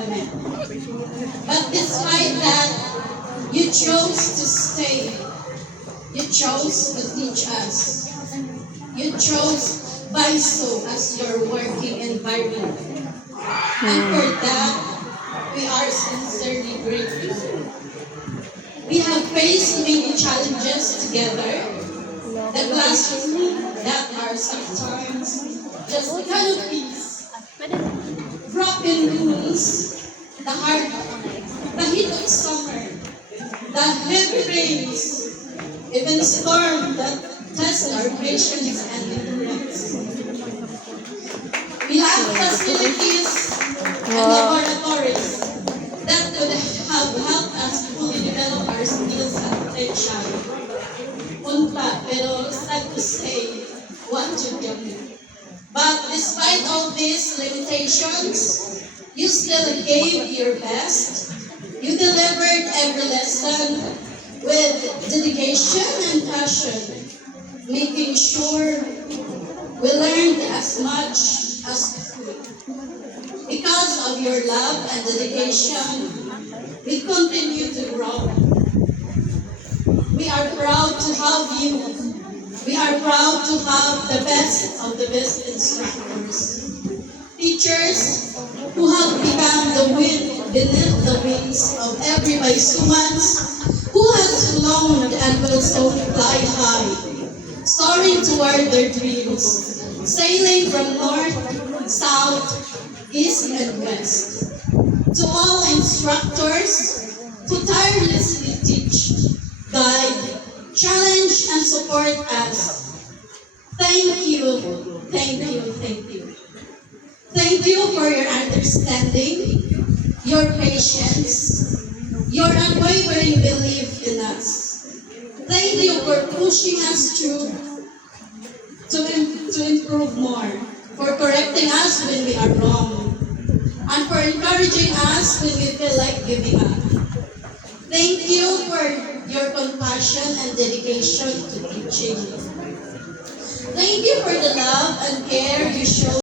permanent. But despite that, you chose to stay. You chose to teach us. You chose BISO as your working environment. And for that, we are sincerely grateful. We have faced many challenges together. The classroom that are sometimes just canopies, broken rooms, the heat of summer, the heavy rains, even storm that test our patience and endurance. We have facilities and laboratories that could have helped us fully develop our skills and potential. Unpa, pero sad to say, what you do. But despite all these limitations, you still gave your best. You delivered every lesson with dedication and passion, making sure we learned as much as we could. Because of your love and dedication, we continue to grow. We are proud to have you. We are proud to have the best of the best instructors. Teachers who have become the wind beneath the wings of every Baisumans who has flown and will soon fly high, soaring toward their dreams, sailing from north, south, east, and west. To all instructors who tirelessly teach, guide, challenge, and support us, thank you, thank you, thank you. Thank you for your understanding, your patience, your unwavering belief in us. Thank you for pushing us through to improve more, for correcting us when we are wrong, and for encouraging us when we feel like giving up. Thank you for your compassion and dedication to teaching. Thank you for the love and care you show